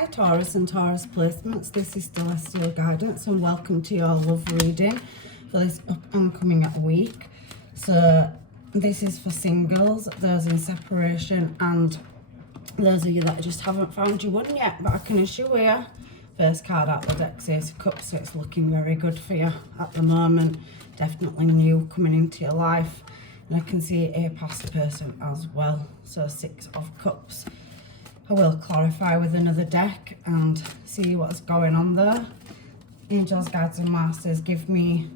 Hi Taurus and Taurus placements, this is Celestial Guidance and welcome to your love reading for this oncoming week. So this is for singles, those in separation and those of you that just haven't found your one yet, but I can assure you, first card out the deck says Cups, so it's looking very good for you at the moment. Definitely new coming into your life, and I can see a past person as well, so Six of Cups. I will clarify with another deck and see what's going on there. Angels, Guides and Masters give me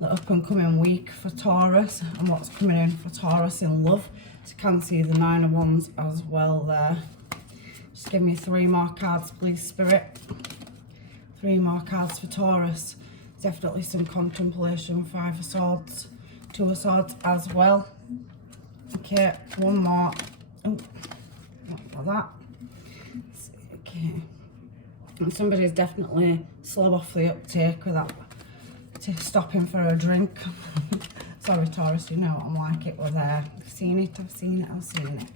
the up and coming week for Taurus and what's coming in for Taurus in love. So you can see the Nine of Wands as well there. Just give me 3 more cards please, Spirit. 3 more cards for Taurus. Definitely some contemplation. 5 of Swords, 2 of Swords as well. Okay, 1 more. Oh. Like that. Okay, and somebody's definitely slow off the uptake without stopping for a drink. Sorry Taurus, you know what I'm like, it was there. I've seen it.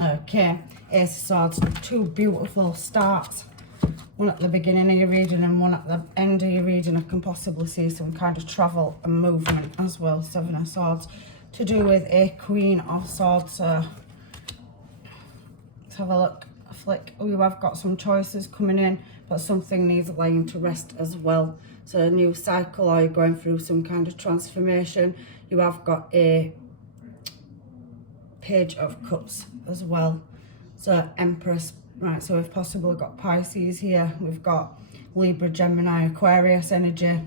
Okay, Ace of Swords, 2 beautiful starts, one at the beginning of your reading and one at the end of your reading. I can possibly see some kind of travel and movement as well. 7 of Swords to do with a Queen of Swords. So have a look, a flick. Oh, you have got some choices coming in, but something needs laying to rest as well. So a new cycle, or you're going through some kind of transformation. You have got a Page of Cups as well. So Empress, right, so we've possibly got Pisces here. We've got Libra, Gemini, Aquarius energy.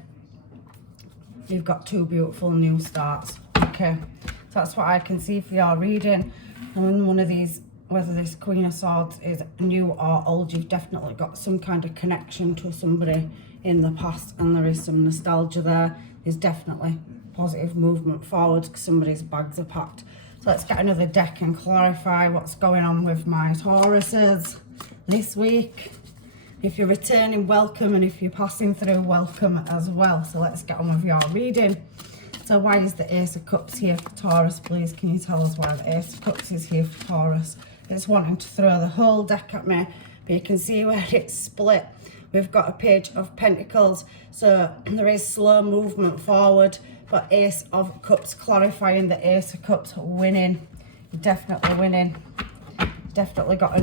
You've got 2 beautiful new starts. Okay, so that's what I can see for your reading. And one of these, whether this Queen of Swords is new or old, you've definitely got some kind of connection to somebody in the past and there is some nostalgia there. There's definitely positive movement forward because somebody's bags are packed. So let's get another deck and clarify what's going on with my Tauruses this week. If you're returning, welcome, and if you're passing through, welcome as well. So let's get on with your reading. So why is the Ace of Cups here for Taurus, please? Can you tell us why the Ace of Cups is here for Taurus? It's wanting to throw the whole deck at me, but you can see where it's split. We've got a Page of Pentacles, so there is slow movement forward, but Ace of Cups clarifying the Ace of Cups winning. Definitely winning. Definitely got a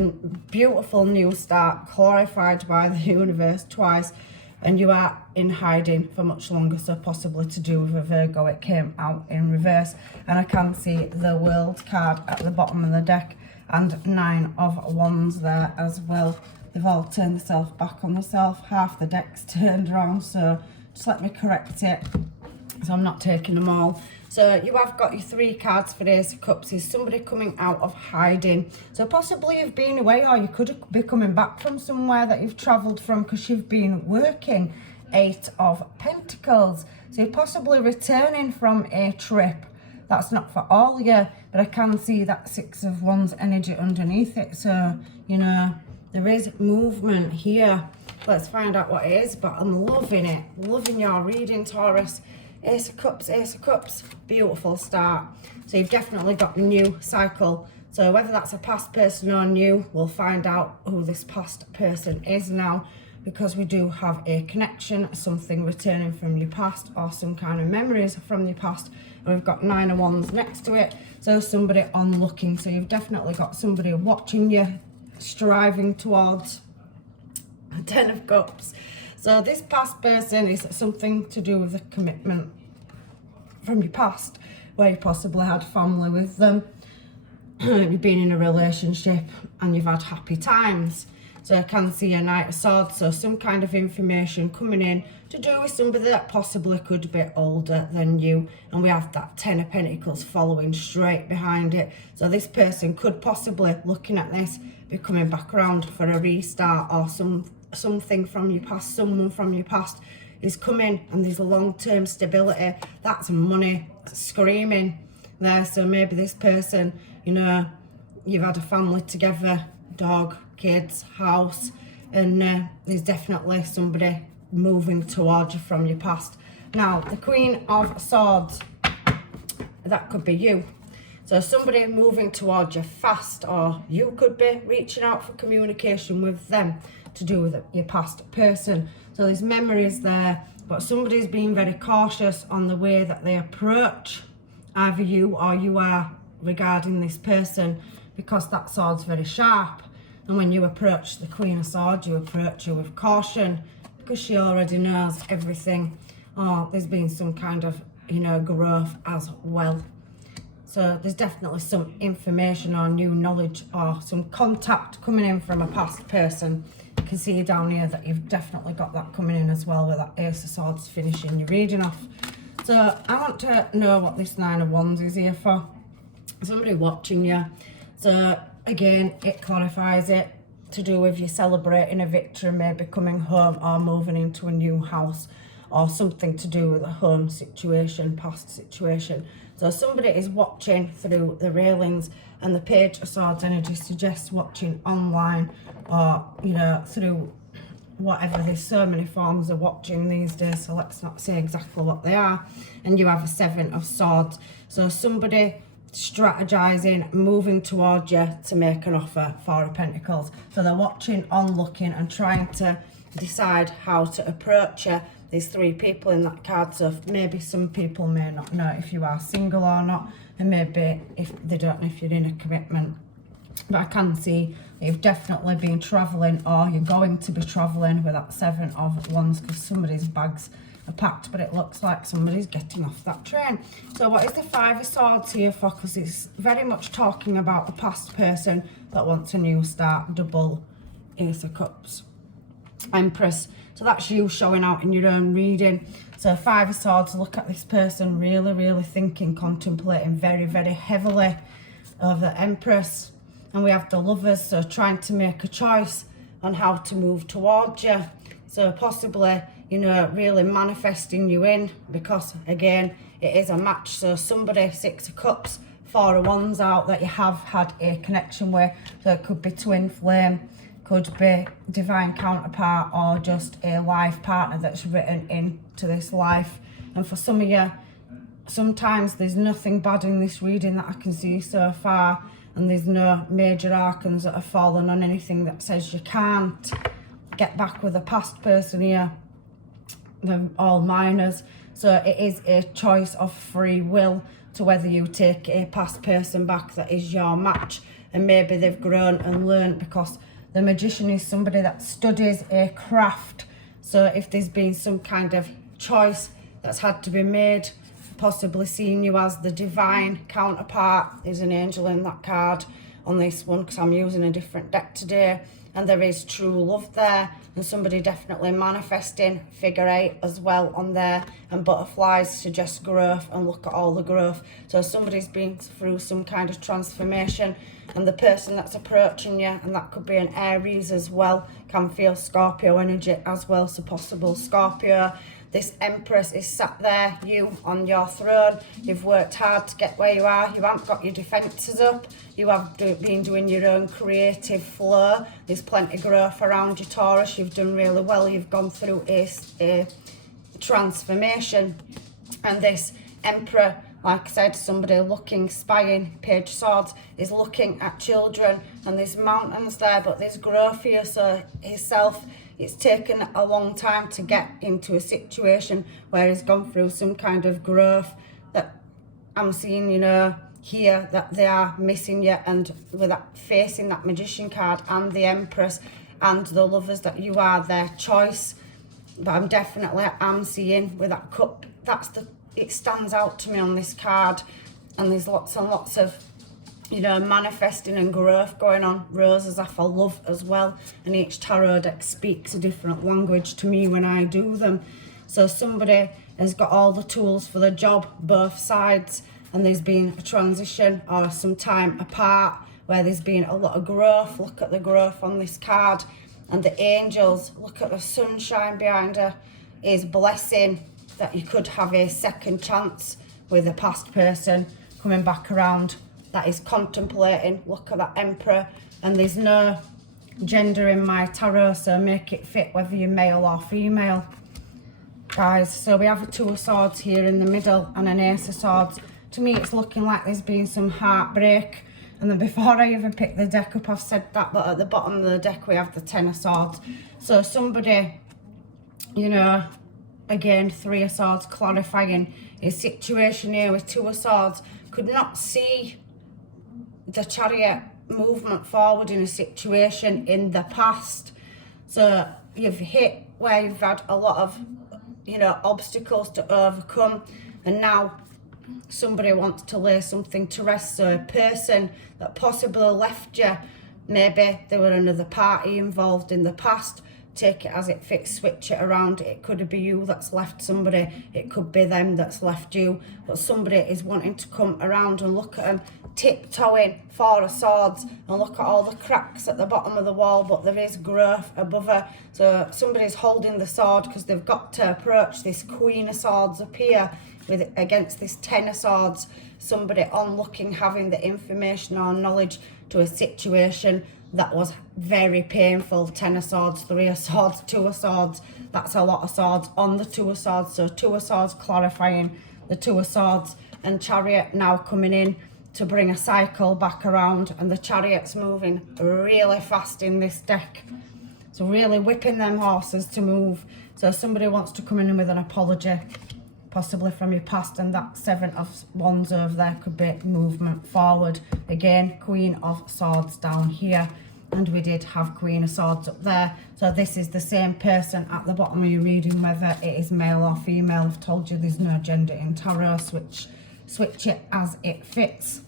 beautiful new start clarified by the universe twice, and you are in hiding for much longer, so possibly to do with a Virgo. It came out in reverse, and I can see the World card at the bottom of the deck and 9 of Wands there as well. They've all turned themselves back on themselves. Half the deck's turned around, so just let me correct it, so I'm not taking them all. So you have got your 3 cards for Ace of Cups. Is somebody coming out of hiding? So possibly you've been away, or you could be coming back from somewhere that you've travelled from because you've been working. 8 of Pentacles. So you're possibly returning from a trip. That's not for all you, but I can see that 6 of Wands energy underneath it. So, you know, there is movement here. Let's find out what it is, but I'm loving it. Loving your reading, Taurus. Ace of Cups, Ace of Cups. Beautiful start. So you've definitely got a new cycle. So whether that's a past person or new, we'll find out who this past person is now, because we do have a connection, something returning from your past or some kind of memories from your past. And we've got 9 of Wands next to it, so somebody on looking. So you've definitely got somebody watching you, striving towards 10 of Cups. So this past person is something to do with a commitment from your past, where you possibly had family with them, you've been in a relationship and you've had happy times. So I can see a Knight of Swords, so some kind of information coming in to do with somebody that possibly could be older than you. And we have that 10 of Pentacles following straight behind it. So this person could possibly, looking at this, be coming back around for a restart, or something from your past, someone from your past is coming, and there's a long-term stability. That's money screaming there. So maybe this person, you know, you've had a family together, dog, kids, house, and there's definitely somebody moving towards you from your past. Now, the Queen of Swords, that could be you. So somebody moving towards you fast, or you could be reaching out for communication with them to do with your past person. So there's memories there, but somebody's being very cautious on the way that they approach either you or you are regarding this person, because that sword's very sharp. And when you approach the Queen of Swords, you approach her with caution, because she already knows everything. Or there's been some kind of, you know, growth as well. So there's definitely some information or new knowledge or some contact coming in from a past person. You can see down here that you've definitely got that coming in as well, with that Ace of Swords finishing your reading off. So I want to know what this Nine of Wands is here for. Somebody watching you. So again, it clarifies it to do with you celebrating a victory, maybe coming home or moving into a new house, or something to do with a home situation, past situation. So somebody is watching through the railings, and the Page of Swords energy suggests watching online, or, you know, through whatever. There's so many forms of watching these days, so let's not say exactly what they are. And you have a Seven of Swords. So somebody strategizing, moving towards you to make an offer. Four of Pentacles. So they're watching, on looking, and trying to decide how to approach you. There's three people in that card, so maybe some people may not know if you are single or not, and maybe if they don't know if you're in a commitment. But I can see you've definitely been travelling, or you're going to be travelling with that Seven of Wands, because somebody's bags are packed, but it looks like somebody's getting off that train. So what is the Five of Swords here for? Because it's very much talking about a past person that wants a new start. Double Ace of Cups. Empress. So that's you showing out in your own reading. So Five of Swords, look at this person really, really thinking, contemplating very, very heavily of the Empress. And we have the Lovers, so trying to make a choice on how to move towards you. So possibly, you know, really manifesting you in, because again, it is a match. So somebody, Six of Cups, Four of Wands out that you have had a connection with. So it could be twin flame, could be divine counterpart, or just a life partner that's written into this life. And for some of you, sometimes there's nothing bad in this reading that I can see so far, and there's no major arcans that have fallen on anything that says you can't get back with a past person here. They're all minors. So it is a choice of free will to whether you take a past person back that is your match, and maybe they've grown and learned, because the Magician is somebody that studies a craft. So if there's been some kind of choice that's had to be made, possibly seeing you as the divine counterpart. There's an angel in that card on this one, because I'm using a different deck today. And there is true love there, and somebody definitely manifesting. Figure 8 as well on there, and butterflies suggest growth, and look at all the growth. So somebody's been through some kind of transformation, and the person that's approaching you, and that could be an Aries as well, can feel Scorpio energy as well, so possible Scorpio. This Empress is sat there, you on your throne. You've worked hard to get where you are. You haven't got your defences up. You have been doing your own creative flow. There's plenty of growth around you, Taurus. You've done really well. You've gone through a transformation. And this Emperor, like I said, somebody looking, spying, Page of Swords, is looking at children. And there's mountains there, but there's growth here. So himself, it's taken a long time to get into a situation where he's gone through some kind of growth that I'm seeing, you know, here, that they are missing you. And with that, facing that Magician card and the Empress and the Lovers, that you are their choice. But I'm seeing with that cup, it stands out to me on this card. And there's lots and lots of, you know, manifesting and growth going on. Roses are for love as well, and each tarot deck speaks a different language to me when I do them. So somebody has got all the tools for the job, both sides, and there's been a transition or some time apart where there's been a lot of growth. Look at the growth on this card. And the angels, look at the sunshine behind her, is blessing that you could have a second chance with a past person coming back around. That is contemplating. Look at that Emperor, and there's no gender in my tarot, so make it fit whether you're male or female, guys. So we have a Two of Swords here in the middle and an Ace of Swords. to me it's looking like there's been some heartbreak. And then before I even picked the deck up, I've said that, but at the bottom of the deck we have the Ten of Swords. So somebody, you know, again, Three of Swords, clarifying his situation here with Two of Swords, could not see the Chariot movement forward in a situation in the past. So you've hit where you've had a lot of, you know, obstacles to overcome, and now somebody wants to lay something to rest. So a person that possibly left you, maybe there were another party involved in the past, take it as it fits, switch it around. It could be you that's left somebody, it could be them that's left you, but somebody is wanting to come around and look at them tiptoeing, Four of Swords, and look at all the cracks at the bottom of the wall, but there is growth above her. So somebody's holding the sword because they've got to approach this Queen of Swords up here with against this Ten of Swords. Somebody onlooking, having the information or knowledge to a situation that was very painful. Ten of Swords, Three of Swords, Two of Swords. That's a lot of swords on the Two of Swords. So Two of Swords clarifying the Two of Swords, and Chariot now coming in to bring a cycle back around, and the Chariot's moving really fast in this deck. So really whipping them horses to move. So somebody wants to come in with an apology, possibly from your past, and that Seven of Wands over there could be movement forward. Again, Queen of Swords down here, and we did have Queen of Swords up there. So this is the same person at the bottom of your reading, whether it is male or female. I've told you there's no gender in Taurus, which switch it as it fits.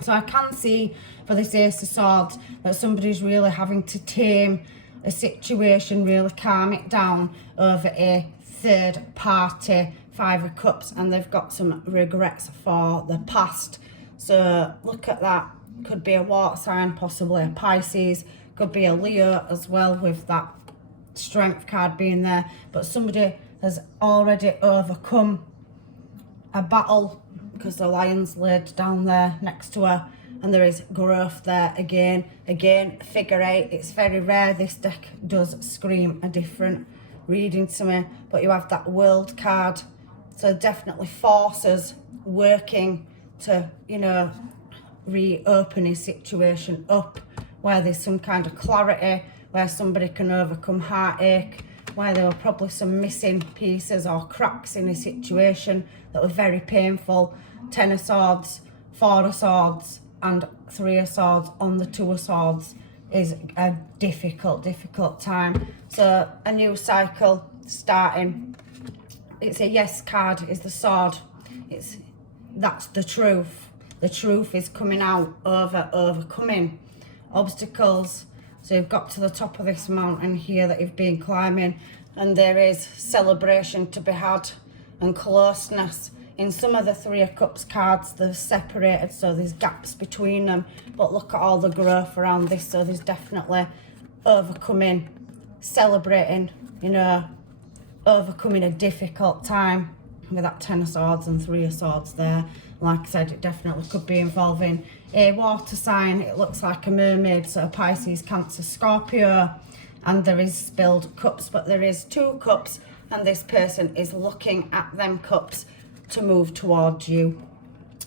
So I can see for this Ace of Swords that somebody's really having to tame a situation, really calm it down over a third party, Five of Cups, and they've got some regrets for the past. So look at that. Could be a water sign, possibly a Pisces, could be a Leo as well, with that Strength card being there. But somebody has already overcome a battle because the lion's laid down there next to her, and there is growth there again. Figure 8. It's very rare. This deck does scream a different reading to me, but you have that World card. So definitely forces working to, you know, reopen his situation up, where there's some kind of clarity, where somebody can overcome heartache, where there were probably some missing pieces or cracks in a situation that were very painful. Ten of Swords, Four of Swords, and Three of Swords on the Two of Swords is a difficult time. So a new cycle starting. It's a Yes card, is the sword. That's the truth. The truth is coming out over overcoming obstacles. So you've got to the top of this mountain here that you've been climbing, and there is celebration to be had and closeness. In some of the Three of Cups cards, they're separated, so there's gaps between them. But look at all the growth around this, so there's definitely overcoming, celebrating, you know, overcoming a difficult time with that Ten of Swords and Three of Swords there. Like I said, it definitely could be involving a water sign. It looks like a mermaid, so Pisces, Cancer, Scorpio, and there is spilled cups, but there is two cups, and this person is looking at them cups to move towards you.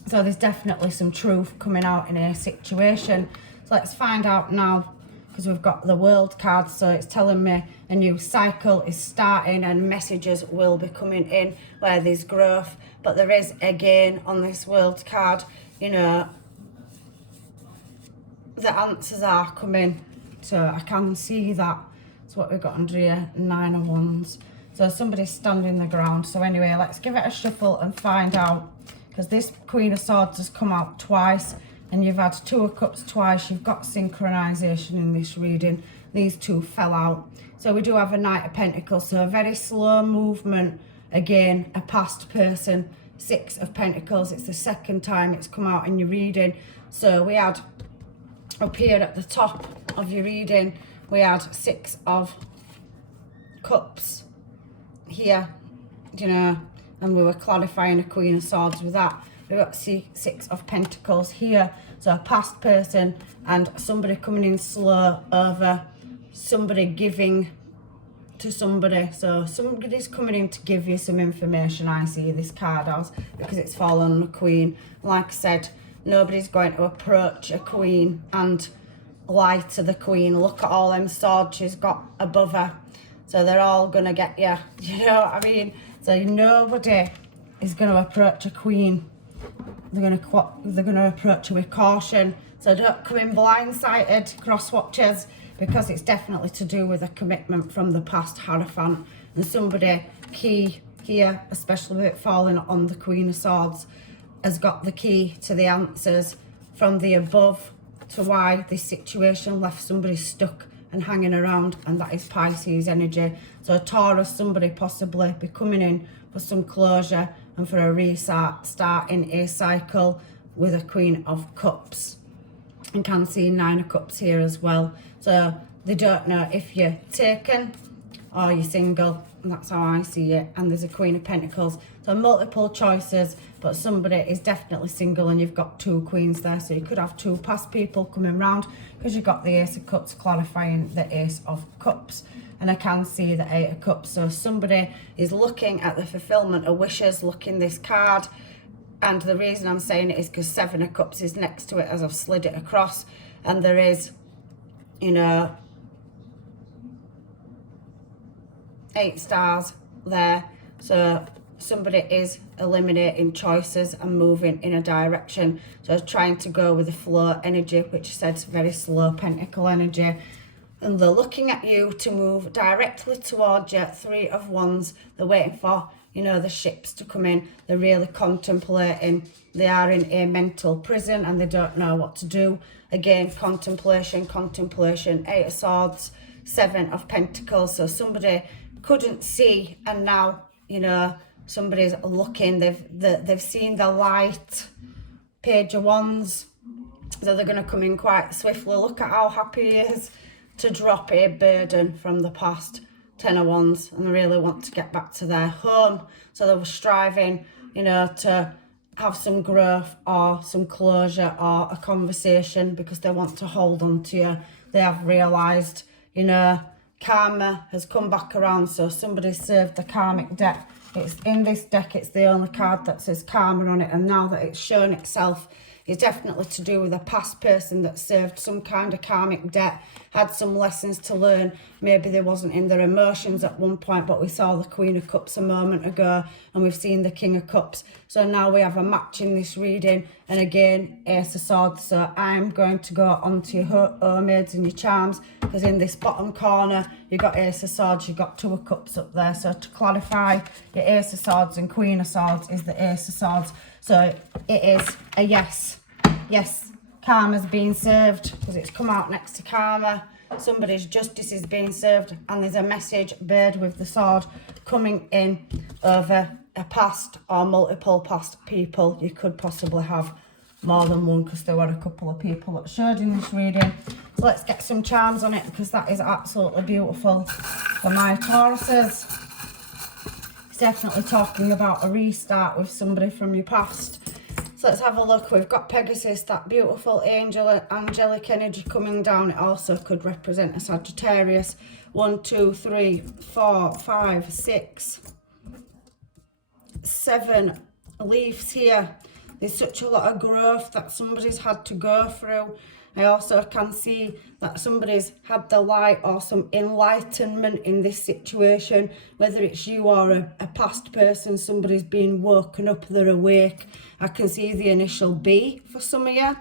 So there's definitely some truth coming out in a situation. So let's find out now, because we've got the World card. So it's telling me a new cycle is starting and messages will be coming in where there's growth. But there is, again, on this World card, you know, the answers are coming. So I can see that. That's what we've got under here, Nine of Wands. So somebody's standing the ground. So anyway, let's give it a shuffle and find out, because this Queen of Swords has come out twice, and you've had Two of Cups twice. You've got synchronization in this reading. These two fell out. So we do have a Knight of Pentacles, so a very slow movement. Again, a past person. Six of Pentacles. It's the second time it's come out in your reading. So we had up here at the top of your reading, we had Six of Cups here, you know, and we were clarifying a Queen of Swords with that. We've got Six of Pentacles here, so a past person and somebody coming in slow over somebody giving to somebody. So somebody's coming in to give you some information, I see this card as, because it's fallen on the Queen. Like I said, nobody's going to approach a Queen and lie to the Queen. Look at all them swords she's got above her. So they're all going to get you. You know what I mean? So nobody is going to approach a Queen. They're going to approach her with caution. So don't come in blindsided, cross watchers, because it's definitely to do with a commitment from the past Hierophant. And somebody key here, especially with it falling on the Queen of Swords, has got the key to the answers from the above to why this situation left somebody stuck and hanging around, and that is Pisces energy. So Taurus, somebody possibly be coming in for some closure and for a restart, starting a cycle with a Queen of Cups. And can see 9 of Cups here as well. So they don't know if you're taken or you're single, and that's how I see it. And there's a Queen of Pentacles. So multiple choices, but somebody is definitely single, and you've got 2 queens there. So you could have 2 past people coming round, because you've got the Ace of Cups clarifying the Ace of Cups. And I can see the 8 of Cups. So somebody is looking at the fulfillment of wishes, looking this card. And the reason I'm saying it is because 7 of Cups is next to it as I've slid it across. And there is, you know, 8 stars there. So somebody is eliminating choices and moving in a direction. So trying to go with the flow energy, which says very slow pentacle energy. And they're looking at you to move directly towards you. 3 of Wands. They're waiting for, you know, the ships to come in. They're really contemplating. They are in a mental prison and they don't know what to do. Again, contemplation, contemplation. 8 of Swords, 7 of Pentacles. So somebody couldn't see, and now, you know, somebody's looking. They've seen the light. Page of Wands. So they're going to come in quite swiftly. Look at how happy he is to drop a burden from the past. 10 of Wands, and they really want to get back to their home. So they were striving, you know, to have some growth or some closure or a conversation, because they want to hold on to you. They have realised, you know, karma has come back around. So somebody served the karmic debt. It's in this deck, it's the only card that says karma on it, and now that it's shown itself, it's definitely to do with a past person that served some kind of karmic debt, had some lessons to learn. Maybe they wasn't in their emotions at one point, but we saw the Queen of Cups a moment ago, and we've seen the King of Cups. So now we have a match in this reading, and again, Ace of Swords. So I'm going to go on to your mermaids and your charms, because in this bottom corner, you've got Ace of Swords, you've got 2 of Cups up there. So to clarify, your Ace of Swords and Queen of Swords is the Ace of Swords. So it is a yes. Yes, karma's being served, because it's come out next to karma. Somebody's justice is being served, and there's a message, bird with the sword, coming in over a past or multiple past people. You could possibly have more than one, because there were a couple of people that showed in this reading. So let's get some charms on it, because that is absolutely beautiful for my Tauruses. It's definitely talking about a restart with somebody from your past. So let's have a look. We've got Pegasus, that beautiful angelic energy coming down. It also could represent a Sagittarius. 1, 2, 3, 4, 5, 6, 7 leaves here. There's such a lot of growth that somebody's had to go through. I also can see that somebody's had the light or some enlightenment in this situation, whether it's you or a past person. Somebody's been woken up, they're awake. I can see the initial B for some of you,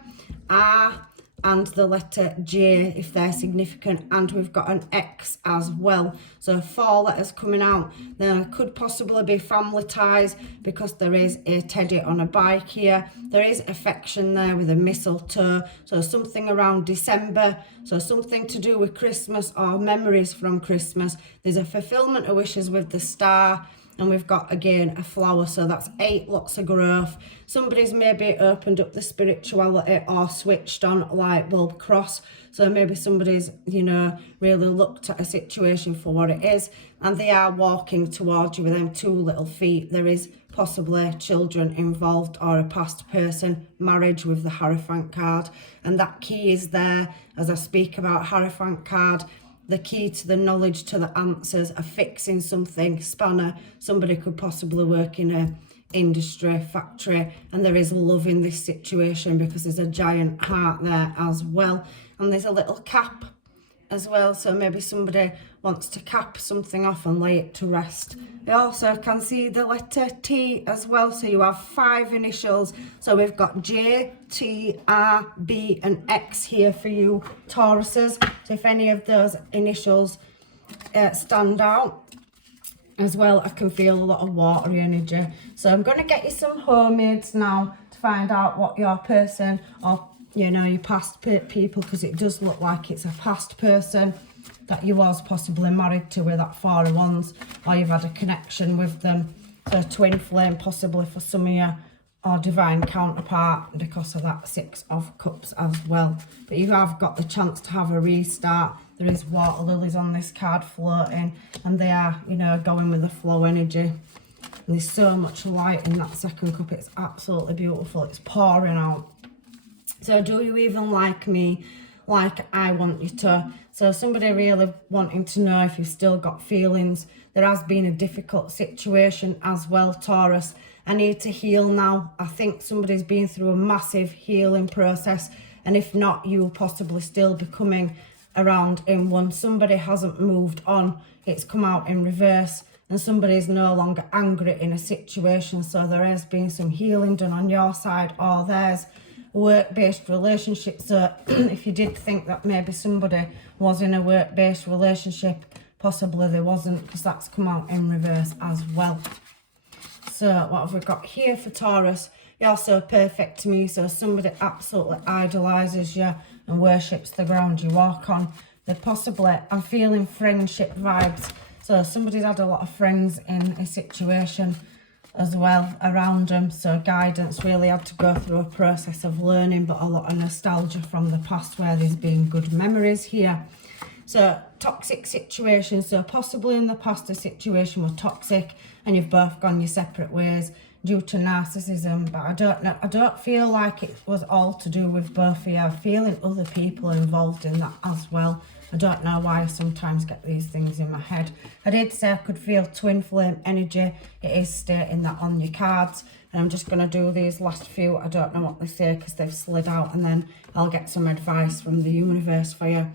R, and the letter J if they're significant, and we've got an X as well. So 4 letters coming out. There could possibly be family ties, because there is a teddy on a bike here. There is affection there with a mistletoe, so something around December, so something to do with Christmas or memories from Christmas. There's a fulfillment of wishes with the star, and we've got again a flower. So that's 8, lots of growth. Somebody's maybe opened up the spirituality or switched on light bulb cross. So maybe somebody's, you know, really looked at a situation for what it is, and they are walking towards you with them 2 little feet. There is possibly children involved or a past person, marriage with the Hierophant card, and that key is there as I speak about Hierophant card. the key to the knowledge, to the answers, are fixing something, spanner. Somebody could possibly work in a industry, factory, and there is love in this situation because there's a giant heart there as well. And there's a little cap as well, so maybe somebody wants to cap something off and lay it to rest. You also can see the letter T as well, so you have 5 initials. So we've got J, T, R, B and X here for you Tauruses. So if any of those initials stand out as well, I can feel a lot of watery energy. So I'm going to get you some homemades now to find out what your person, or you know, your past people, because it does look like it's a past person that you was possibly married to with that 4 of Wands, or you've had a connection with them. So twin flame possibly for some of you, or divine counterpart because of that 6 of Cups as well. But you have got the chance to have a restart. There is water lilies on this card floating, and they are, you know, going with the flow energy. And there's so much light in that 2nd cup. It's absolutely beautiful. It's pouring out. So do you even like me like I want you to? So somebody really wanting to know if you've still got feelings. There has been a difficult situation as well, Taurus. I need to heal now. I think somebody's been through a massive healing process. And if not, you'll possibly still be coming around in one. Somebody hasn't moved on. It's come out in reverse. And somebody is no longer angry in a situation. So there has been some healing done on your side or theirs. Work-based relationship. So if you did think that maybe somebody was in a work-based relationship, possibly there wasn't, because that's come out in reverse as well. So what have we got here for Taurus? You're so perfect to me. So somebody absolutely idolizes you and worships the ground you walk on. They possibly, I'm feeling friendship vibes. So somebody's had a lot of friends in a situation as well around them, so guidance, really had to go through a process of learning, but a lot of nostalgia from the past where there's been good memories here. So toxic situation, so possibly in the past a situation was toxic and you've both gone your separate ways due to narcissism, but I don't know, I don't feel like it was all to do with both of you. I'm feeling other people involved in that as well. I don't know why I sometimes get these things in my head. I did say I could feel twin flame energy. It is stating that on your cards. And I'm just going to do these last few. I don't know what they say because they've slid out. And then I'll get some advice from the universe for you.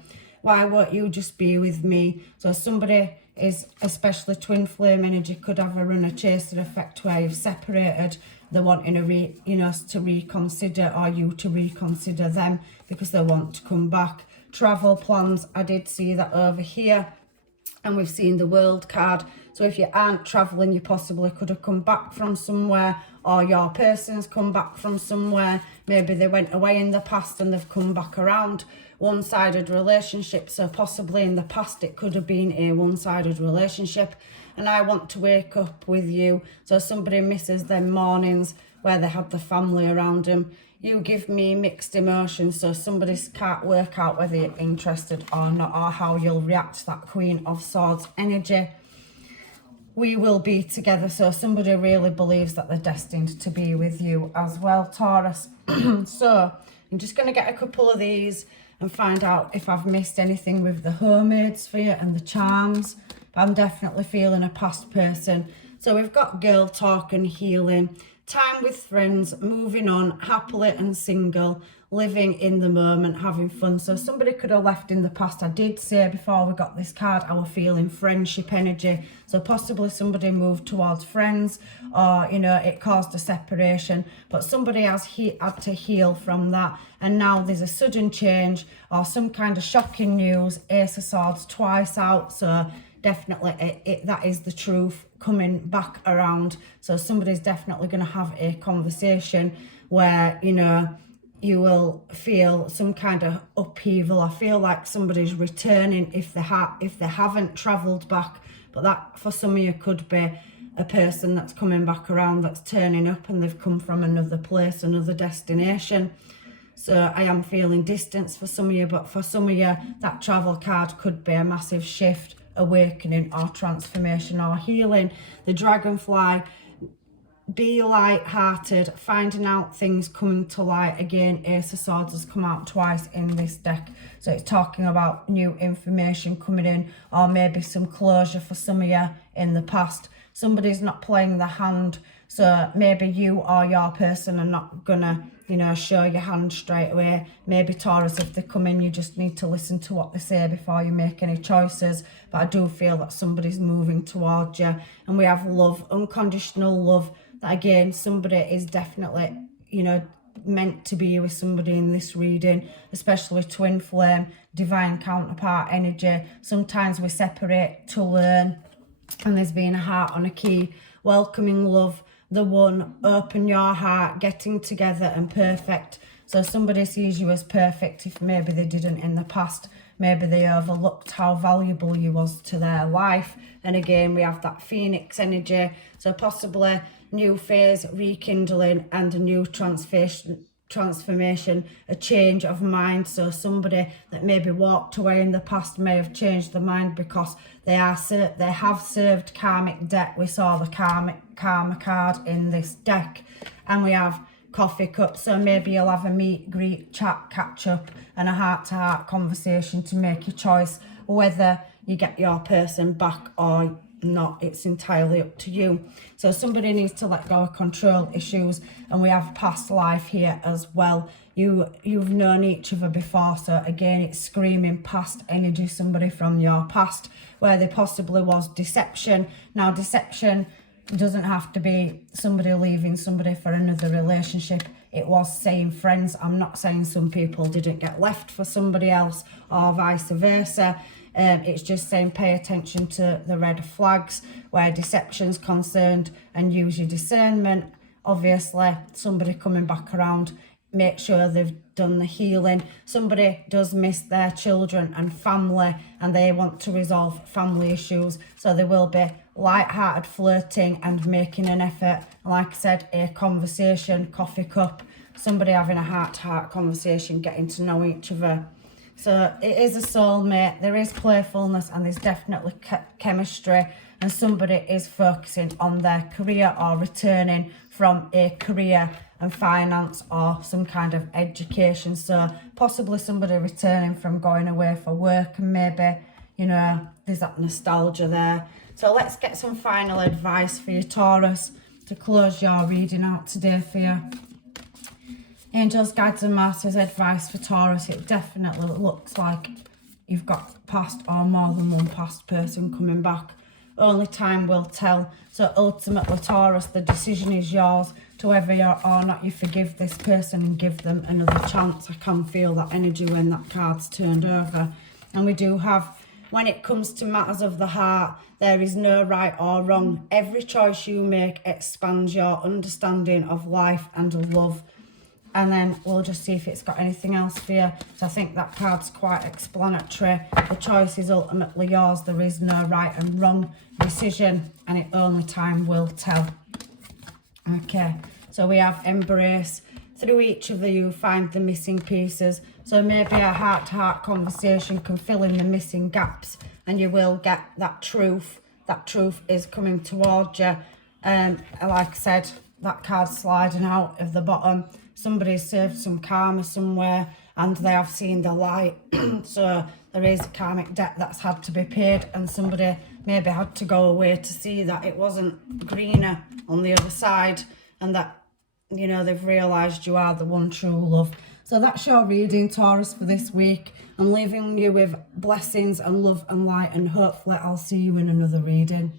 Why won't you just be with me? So somebody is, especially twin flame energy, could have a runner chaser effect where you've separated. They're wanting to reconsider, or you to reconsider them because they want to come back. Travel plans, I did see that over here, and we've seen the World card. So if you aren't traveling, you possibly could have come back from somewhere, or your person's come back from somewhere. Maybe they went away in the past and they've come back around. One-sided relationship, so possibly in the past it could have been a one-sided relationship. And I want to wake up with you. So somebody misses them mornings where they had the family around them. You give me mixed emotions, so somebody can't work out whether you're interested or not, or how you'll react to that Queen of Swords energy. We will be together, so somebody really believes that they're destined to be with you as well, Taurus. So I'm just going to get a couple of these and find out if I've missed anything with the homemades for you and the charms. But I'm definitely feeling a past person. So we've got girl talk and healing. Time with friends, moving on, happily and single, living in the moment, having fun. So somebody could have left in the past. I did say before we got this card, I was feeling friendship energy. So possibly somebody moved towards friends, or, you know, it caused a separation. But somebody has had to heal from that. And now there's a sudden change or some kind of shocking news. Ace of Swords twice out. So definitely that is the truth coming back around. So somebody's definitely going to have a conversation where, you know, you will feel some kind of upheaval. I feel like somebody's returning if they haven't travelled back. But that for some of you could be a person that's coming back around, that's turning up, and they've come from another place, another destination. So I am feeling distance for some of you, but for some of you, that travel card could be a massive shift, awakening or transformation or healing. The dragonfly, be light-hearted, finding out things coming to light. Again, Ace of Swords has come out twice in this deck, so it's talking about new information coming in, or maybe some closure for some of you in the past. Somebody's not playing the hand, so maybe you or your person are not gonna, you know, show your hand straight away. Maybe Taurus, if they come in, you just need to listen to what they say before you make any choices. But I do feel that somebody's moving towards you. And we have love, unconditional love. That again, somebody is definitely, you know, meant to be with somebody in this reading, especially twin flame, divine counterpart energy. Sometimes we separate to learn, and there's been a heart on a key, welcoming love, the one, open your heart, getting together and perfect. So somebody sees you as perfect if maybe they didn't in the past. Maybe they overlooked how valuable you was to their life. And again, we have that Phoenix energy. So possibly new phase, rekindling, and a new transformation, a change of mind. So somebody that maybe walked away in the past may have changed their mind because they have served karmic debt. We saw the karma card in this deck, and we have coffee cup. So maybe you'll have a meet, greet, chat, catch up, and a heart-to-heart conversation to make your choice whether you get your person back or not. It's entirely up to you. So somebody needs to let go of control issues, and we have past life here as well. You've known each other before, so again, it's screaming past energy, somebody from your past where there possibly was deception. Now, deception doesn't have to be somebody leaving somebody for another relationship. It was saying friends. I'm not saying some people didn't get left for somebody else or vice versa. It's just saying pay attention to the red flags where deception's concerned and use your discernment. Obviously, somebody coming back around, make sure they've done the healing. Somebody does miss their children and family, and they want to resolve family issues. So there will be light-hearted flirting and making an effort. Like I said, a conversation, coffee cup, somebody having a heart-to-heart conversation, getting to know each other. So it is a soulmate, there is playfulness, and there's definitely chemistry, and somebody is focusing on their career or returning from a career and finance or some kind of education. So possibly somebody returning from going away for work, and maybe, you know, there's that nostalgia there. So let's get some final advice for you, Taurus, to close your reading out today for you. Angels, guides and masters, advice for Taurus. It definitely looks like you've got past or more than one past person coming back. Only time will tell. So ultimately, Taurus, the decision is yours to whether or not you forgive this person and give them another chance. I can feel that energy when that card's turned over. And we do have, when it comes to matters of the heart, there is no right or wrong. Every choice you make expands your understanding of life and love. And then we'll just see if it's got anything else for you. So I think that card's quite explanatory. The choice is ultimately yours. There is no right and wrong decision, and it only time will tell. Okay, so we have embrace. Through each of you, find the missing pieces. So maybe a heart-to-heart conversation can fill in the missing gaps, and you will get that truth. That truth is coming towards you. Like I said, that card's sliding out of the bottom. Somebody's served some karma somewhere and they have seen the light. So there is a karmic debt that's had to be paid, and somebody maybe had to go away to see that it wasn't greener on the other side, and that, you know, they've realised you are the one true love. So that's your reading, Taurus, for this week. I'm leaving you with blessings and love and light, and hopefully I'll see you in another reading.